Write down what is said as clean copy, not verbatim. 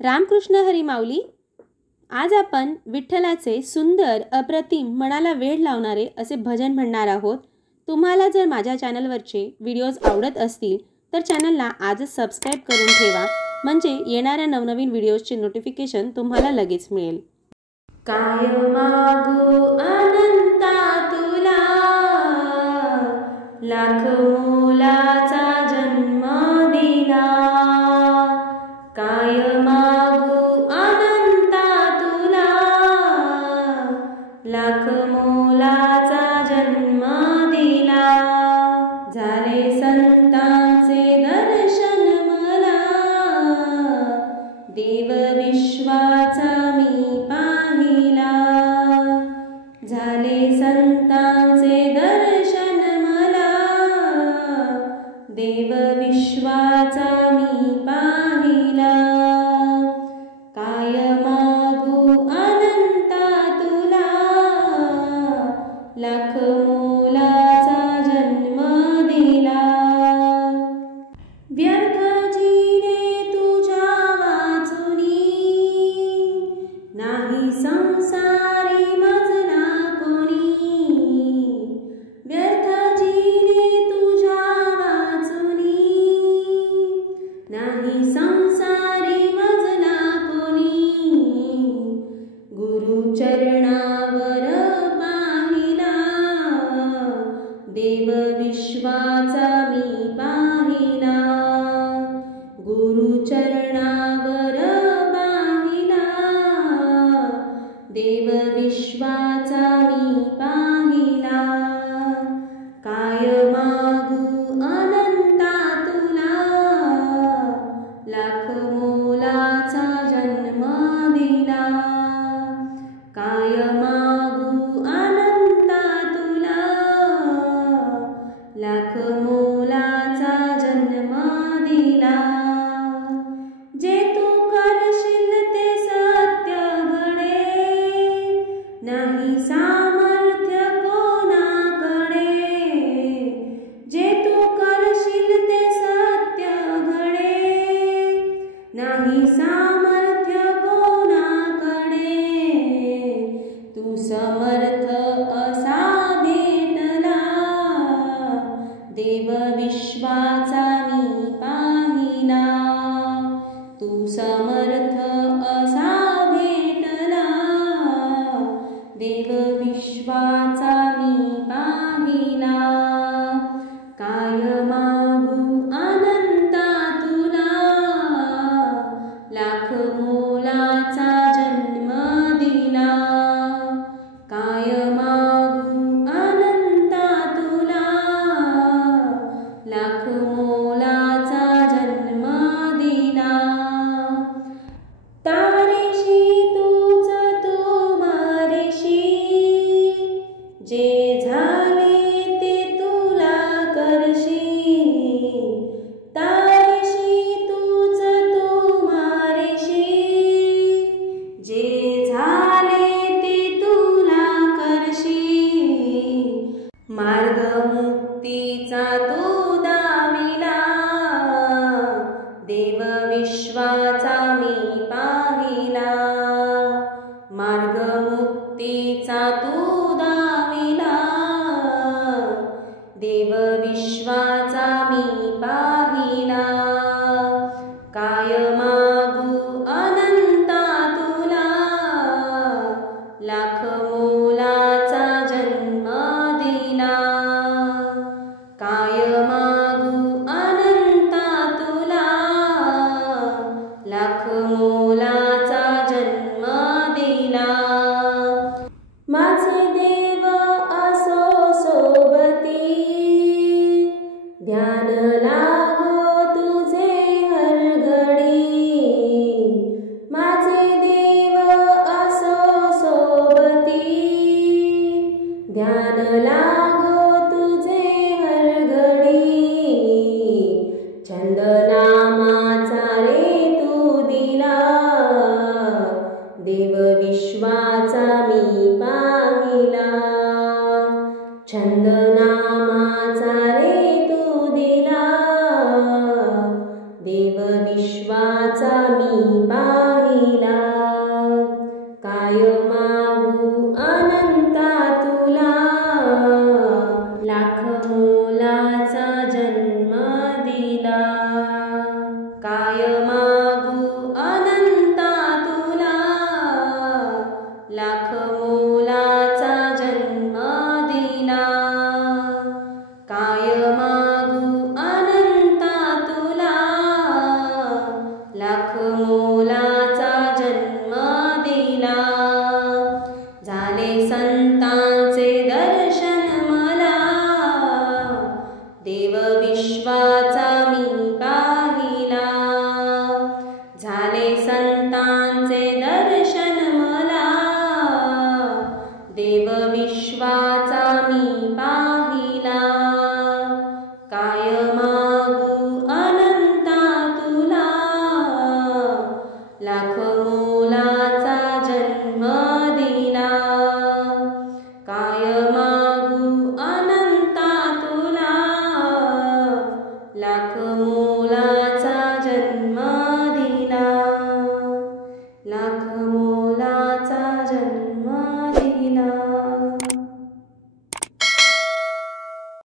रामकृष्ण हरी माऊली. आज आपण विठ्ठलाचे सुंदर अप्रतिम मनाला वेड लावणारे असे भजन म्हणणार आहोत. तुम्हाला जर माझ्या चॅनलवरचे व्हिडिओज आवडत असतील तर चॅनलला आजच सबस्क्राईब करून ठेवा, म्हणजे येणाऱ्या नवनवीन व्हिडिओजचे नोटिफिकेशन तुम्हाला लगेच मिळेल. काय मागू अनंता तुला, लाख मोलाचा जन्म दिला. काय मागू अनंता तुला, लाख मोलाचा जन्म दिला. झाले संतांचे दर्शन मला, देव विश्वाचा मी पाहिला. झाले संतांचे दर्शन मला, देव विश्वाचा मी पाहिला. काय मागू अनंता तुला, लाख मोलाचा जन्म दिला. व्यर्थ जीने तुझ्या वाचुनी, नाही संसारी मजला कोणी. व्यर्थ जीने तुझ्या वाचुनी, नाही संसारी मजला कोणी. गुरु चरणावर पाहिला, देव विश्वाचा मी पाहिला. गुरु चरणावर पाहिला, देव विश्वाचा मी पाहिला. काय मागू अनंता तुला, लाख मोलाचा जन्म दिला. काय मागू अनंता तुला, लाख मोलाचा जन्म दिला. जे तू करशील ते सत्य घडे, नाही सामर्थ्य कोणाकडे. जे तू करशील ते सत्य घडे, नाही सामर्थ्य कोणाकडे. तू समर्थ असा भेटला, देव विश्वाचा मी पाहिला. तू समर्थ असा भेटला, देव विश्वाचा मी पाहिला. काय मागू अनंता तुला, लाख मोलाचा जन्म दिला. काय मागू अनंता तुला, लाख मोलाचा जन्म दिला. तारेशी तूच तू मारेशी, जे झाले ते तुला करशी. तारेशी तूच तू मारेशी, जे झाले ते तुला करशी. मार्ग मुक्तीचा तू दाविला, देव विश्वाचा मी पाहिला. मार्ग मुक्तीचा तू दाविला, देव विश्वाचा मी पाहिला. काय मागू अनंता तुला, लाख मोलाचा जन्म दिला. काय मागू अनंता तुला, लाख मोलाचा जन्म दिला. माझे देव असो सोबती, ध्यान लागो तुझे हरघडी. माझे देव असो सोबती, ध्यान लागो तुझे हरघडी. छंद नामाचा रे तू दिला, देव विश्वाचा मी पाहिला. छंद नामाचा रे तू दिला, देव विश्वाचा मी पाहिला, काय मागू अनंता तुला, लाख मोलाचा जन्म दिला, काय मागू अनंता तुला, लाख मोलाचा जन्म दिला, काय मागू अनंता तुला, लाख मोलाचा जन्म दिला, झाले संतांचे दर्शन मला, देव विश्वाचा मी पाहिला, झाले संतांचे दर्शन मला, देव विश्वाचा मी पाहिला, काय मागू अनंता तुला, लाख मोलाचा जन्म दिला, काय मागू अनंता तुला, लाख मोला